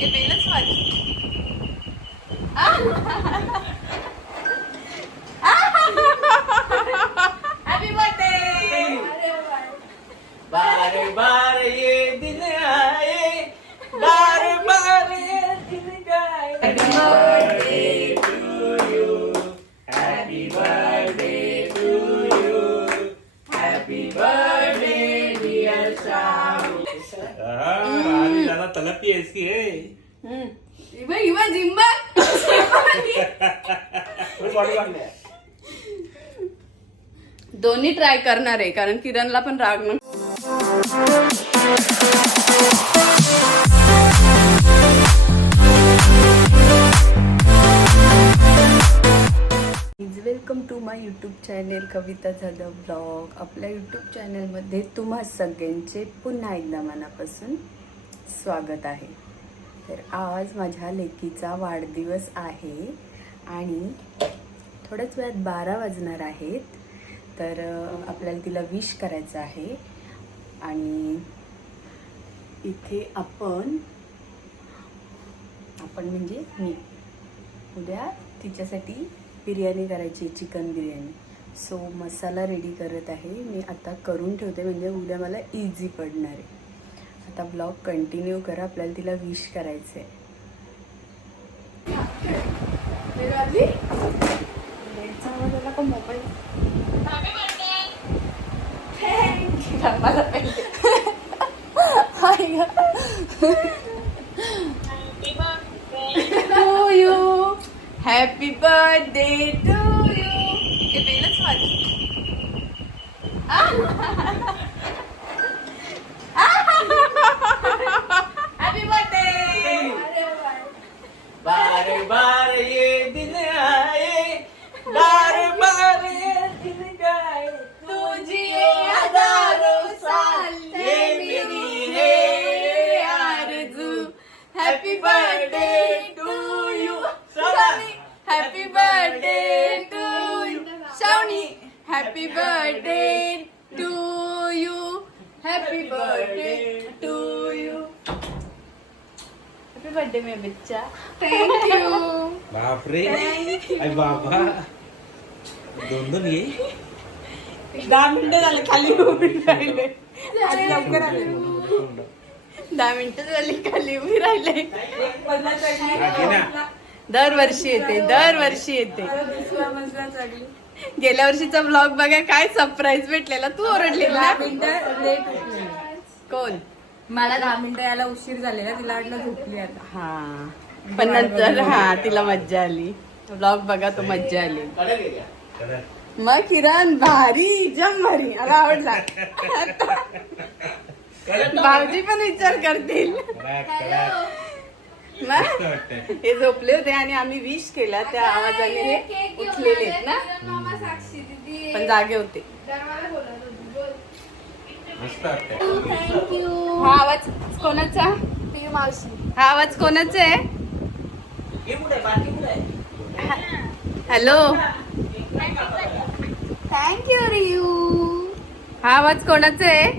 ते बेलच वाज happy birthday बार आहेस की हे। इवा इवा जिंबा दोन्ही ट्राय करणार आहे कारण किरणला पण राग न is welcome to my YouTube channel Kavita Jadhav blog आपल्या यूट्यूब चॅनेलमध्ये तुम्हा सगळ्यांचे पुन्हा एकदा मनापासून स्वागत आहे. तर आज माझ्या लेकीचा वाढदिवस आहे आणि थोड्याच वेळात बारा वाजणार आहेत. तर आपल्याला तिला विश करायचं आहे. आणि इथे आपण आपण म्हणजे मी. उद्या तिच्यासाठी बिर्याणी करायची चिकन बिर्याणी. सो मसाला रेडी करत आहे. मी आता करून ठेवते म्हणजे उद्या मला इझी पडणार आहे. आता ब्लॉग कंटिन्यू करा आपल्याला तिला विश करायचं आहे मला पहिले हाय मे बच्चा थँक्यू बापरे. आई बाबा. दोन दोन ये. दहा मिनिटं झालं खाली उभी राहिले. आज लवकर आले. दहा मिनिटं झाली खाली उभी राहिले. दरवर्षी येते दरवर्षी येते. गेल्या वर्षीचा ब्लॉग बघा काय सरप्राईज भेटलेला. तू ओरडलेला कोण? मला दहा मिनिटं यायला उशीर झालेला तिला वाटलं झोपली आता. हा. पण नंतर हा तिला मज्जा आली. ब्लॉग बघा तो मज्जा आली. मग किरण भारी जम भारी. मला आवडला. भाऊजी पण विचार करतील. हे झोपले होते आणि आम्ही विश केला त्या आवाजाने हे उठलेले ना. पण जागे होते. हा आवाज कोणाचा? हा आवाज कोणाचा आहे? हे? हॅलो. थँक्यू रियू हा आवाज कोणाचा आहे?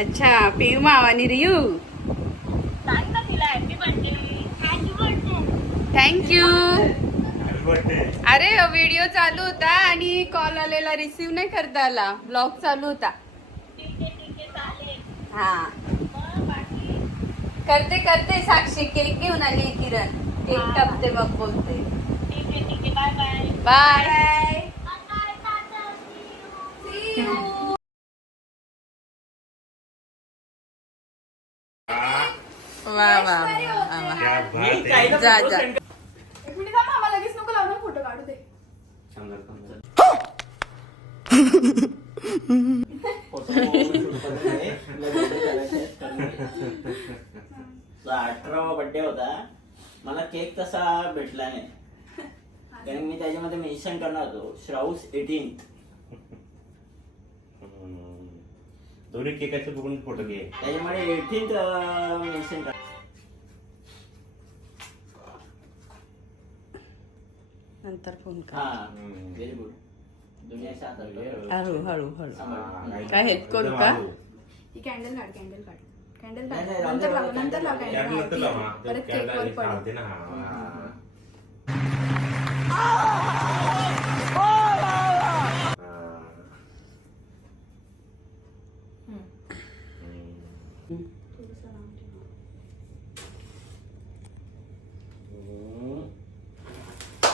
अच्छा पियू माव आणि रियू. थँक्यू. अरे व्हिडिओ चालू होता आणि कॉल आलेला रिसीव नाही करता आला. ब्लॉग चालू होता. हा. करते करते साक्षी. केक घेऊन आली किरण. केक कापते मग बोलते. बाय वा वा वा वा. ना जा, जा. अठरावा बर्थडे होता. मला केक तसा भेटला नाही. कारण मी त्याच्यामध्ये मेन्शन करणार होतो. श्राऊस एटीन. दोन्ही केकाचे बघून फोटो घे. त्याच्यामध्ये एटीन मेन्शन कर. नंतर फोन कर. हा. व्हेरी गुड सात हळू हळू हळू. काय हेल्प करू का? ती कॅन्डल काढ कॅन्डल काढ. कॅन्डल नाही, राहू दे, नंतर लाव राहू दे, नंतर लाव. कॅन्डल लावा. परत केक वर पडेल चालते ना. हा.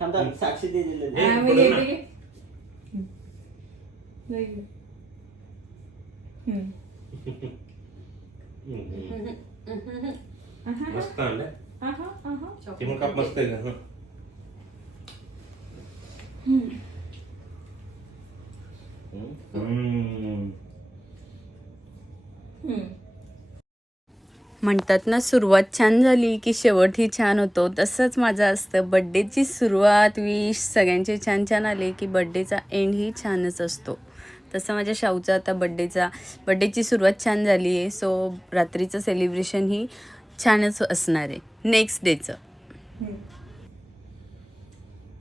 थांब थांब साक्षी दे दिलं हे, आम्ही बोला ना. गेली. नाही. हम्म. मस्त आणलं आहा, आहा. चिमण काप मस्त आहे ना हम्म. म्हणतात ना सुरुवात छान झाली की शेवटही छान होतो. तसंच माझं असतं. बड्डेची सुरुवात विश सगळ्यांचे छान छान आले की बड्डेचा एंडही छानच असतो. तसं माझ्या शाहूचा आता बड्डेचा बड्डेची सुरुवात छान झाली आहे. सो रात्रीचं सेलिब्रेशनही छानच असणार आहे. नेक्स्ट डेचं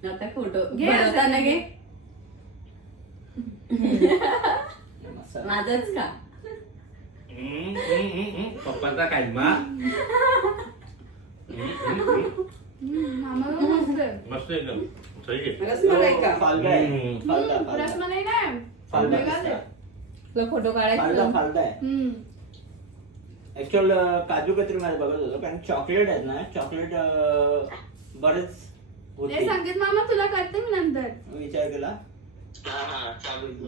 आता फोटो घे. माझाच का? हम्म, हम्म, हम्म, हम्म. पप्पाचा काय मा हम्म, हम्म, हम्म. मामा मस्त आहे. मस्त आहे एकदम सही आहे रसमलाई का फालदा आहे. हम्म. फालदा, हम्म, फालदा. रसमलाई नाही फालदा वेगळाच मस्त आहे. आहे. तुला फोटो फालदा काढायचा फालदा आहे हम्म. ऍक्च्युअल काजू कतरी मध्ये बघत होतो कारण चॉकलेट आहेत ना चॉकलेट बरेच ते होते संकेत मामा तुला करते मी नंतर विचार केला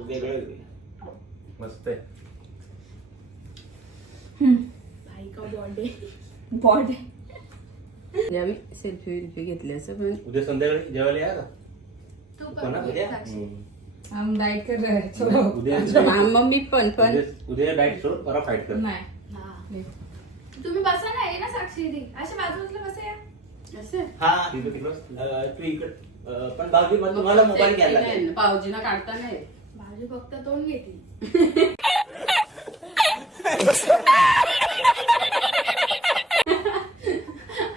वेगळं मस्त आहे भाई का बर्थडे. म्हणजे आम्ही सेल्फी विल्फी घेतली असं पण उद्या संध्याकाळी जेवायला या का? तू कोणा कर उद्या? साक्षी. कर रहे उद्या चलो. उद्या मा- मम्मी पण पण. उद्या- उद्या डाएट सोड बरा फाईट कर. नाही. हा. तुम्ही बसा ना ये ना साक्षी दी अशा बाजूला बसा या. असं? हा तिथं किती वाजता? अं, तू इकड अं, पण पण तुम्हाला मोबाईल घ्यायला लागेल. पावजीना काढता नाही. भाजी फक्त तोंड घेतली.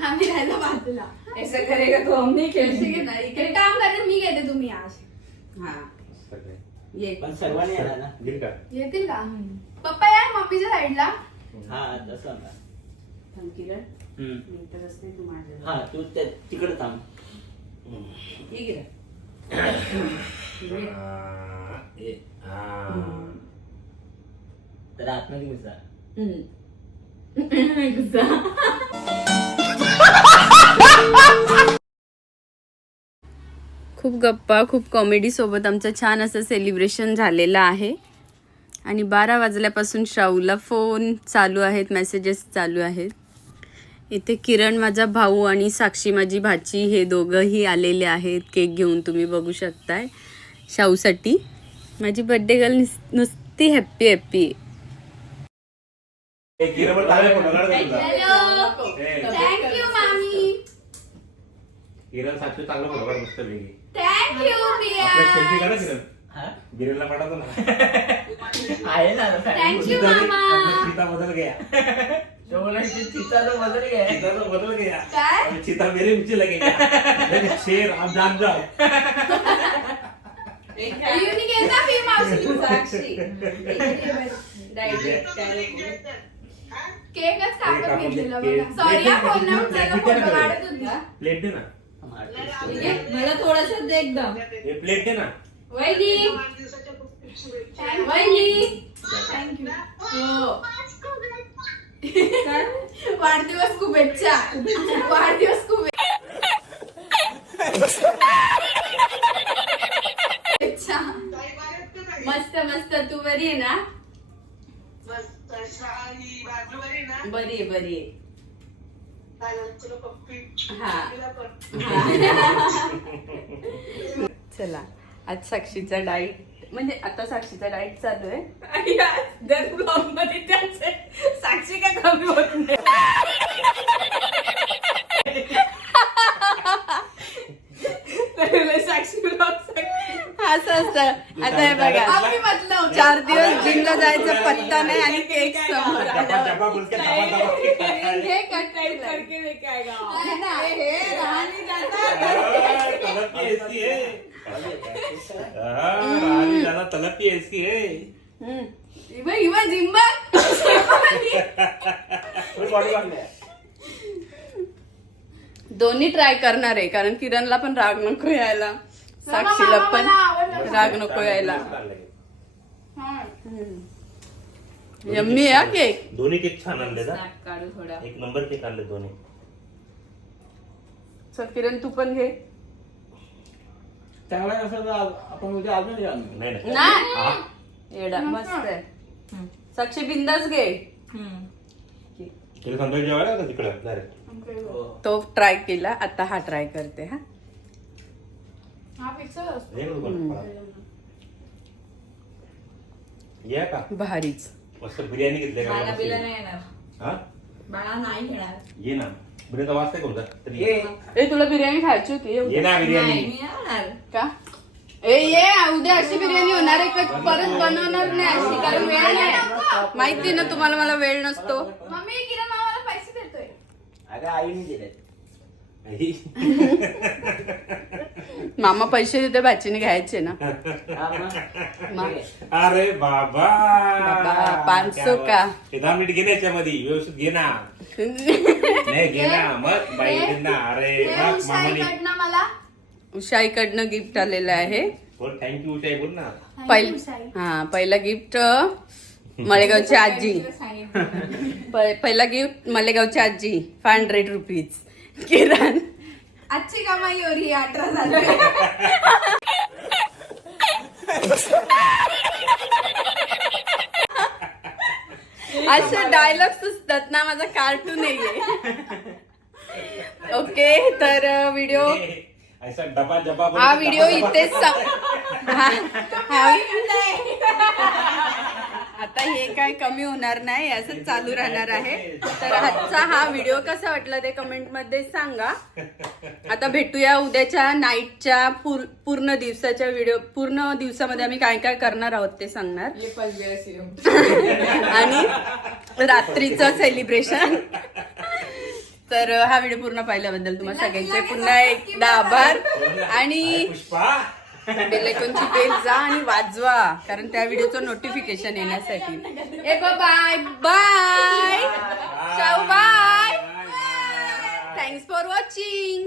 आम्ही राहिलो बाजूला. ऐसा करेगा तो? हम नहीं ठीक आहे खेलेंगे ना? इकडे काम करते मी घेते तुम्ही आज. हा. ये. पण सर्वांनी येणार ना? घेईल का? येतील का? पप्पा या मम्मीच्या साईडला. हा तसं ना हम्म. मी तर असते तू माझ्या हा तू त्या- तिकडे थांब. तर आतमध्ये घुसा. खूप गप्पा खूप कॉमेडी सोबत आमचं छान असं सेलिब्रेशन झालेलं आहे. आणि बारा वाजल्यापासून श्राऊला फोन चालू आहेत मेसेजेस चालू आहेत. इथे किरण माझा भाऊ आणि साक्षी माझी भाची हे दोघंही आलेले आहेत. केक घेऊन तुम्ही बघू शकताय. शाहूसाठी. माझी बड्डे गर्ल नुसती हॅप्पी हॅप्पी ए, किरणवर चांगला फोटो काढ गं तुझा. हॅलो ए, थँक्यू मामी किरण साक्षी चांगला फोटो काढ मस्त पैकी. थँक्यू सेल्फी काढा किरण हा? गिरणला पाठवतो ना. आहे ना Thank you, सीता- मामा. आपलं सीता बदल गया चिता तो बदल गया सीता तो बदल गया सीता मेरे पीछे लगेगा शेर आप जान जाओ. युनी केलता मी मावशी साक्षी. केकच कापून घेतलेला. बघा. फोन दे, नंबर प्लेट फोटो दे. काढत होती प्लेट दे ना? मला थोडस दे एकदम हे प्लेट दे ना. वहिनी. वहिनी. थँक्यू हो. काय? वाढदिवस शुभेच्छा. वाढदिवस शुभेच्छा. मस्त मस्त. तू बरी आहे ना? बरी आहे बरी आहे चला आज साक्षीचा डाईट म्हणजे आता साक्षीचा डाईट चालू आहे. आणि आज दर ब्लॉगमध्ये त्याचे साक्षी काय कमी होत नाही तर साक्षी ब्लॉग असं असतं. आता हे बघा. आम्ही. चार दिवस जिमला जायचा पत्ता नाही आणि केक समोर हे है ना? हे राहणी दादा. ऐसी है हाँ, है हम्म. इवा इवा. दोन्ही ट्राय करणार आहे कारण किरणला पण राग नको यायला. साक्षीला पण. राग नको यायला. हा. यम्मी आहे हा केक दोन्ही केक छान आणले ना? स्नॅप काढू थोडा. एक नंबर केक आणले दोन्ही. चल किरण तू पण घे. चांगला असं तर आपण उद्या अजून जाऊ नाही नाही. नाही. हा? येडा मस्त आहे. साक्षी बिंदास घे. तिला संध्याकाळी जेवायला का तिकडे? डायरेक्ट. हो. तो ट्राय केला आता हा ट्राय करते हा. या का? भारीच. मस्त बिर्याणी घेतली का? बाळा? बिला नाही येणार. हा? बाळा नाही घेणार. ये ना. बिर्याणी वाजते कोणता तरी ये. ए तुला बिर्याणी खायची होती? ये ये ना नाही बिर्याणी. मी येणार. का? ए ये उद्या अशी बिर्याणी होणार आहे का? परत बनवणार नाही अशी कारण वेळ नाही. माहिती ना तुम्हाला मला वेळ नसतो. मम्मी किरण पैसे देतोय. अगं आईने दिले मामा पैसे देते बाचीने घ्यायचे ना. हा अरे बाबा. बाबा, पाचसो का? हे दहा मिनिट घे ना याच्यामध्ये व्यवस्थित घे ना. नाही घे ना. मग बाई घे ना. अरे मग मामाने उषाईकडनं मला. उषाईकडनं गिफ्ट आलेलं आहे. बोल थँक्यू उषाई बोल ना. पहिल उषाई. हा पहिला गिफ्ट मळेगावची आजी. प- पहिला गिफ्ट मलेगावची आजी फाय हंड्रेड रुपीज किरण आजची कमाई हो रही है अठरा झाली असे डायलॉग सुचतात ना माझा कार्टून नाहीये. ओके तर व्हिडिओ ऐसा डबा डबा बोल हा व्हिडिओ इथेच हा. हा हे काय कमी होणार नाही असं चालू राहणार आहे. तर आजचा हा व्हिडिओ कसा वाटला ते कमेंटमध्ये सांगा. आता भेटूया उद्याच्या नाईटच्या पूर- पूर्ण दिवसाच्या व्हिडिओ पूर्ण दिवसामध्ये आम्ही काय काय करणार आहोत ते सांगणार. ये पलवेळ सिरम. आणि रात्रीचं सेलिब्रेशन तर हा व्हिडिओ पूर्ण पाहिल्याबद्दल तुम्हाला सगळ्यांचे पुन्हा एकदा आभार. आणि बेलायकॉनची बेल जा आणि वाजवा कारण त्या व्हिडिओचं नोटिफिकेशन येण्यासाठी. ए bye bye Shahu bye thanks for watching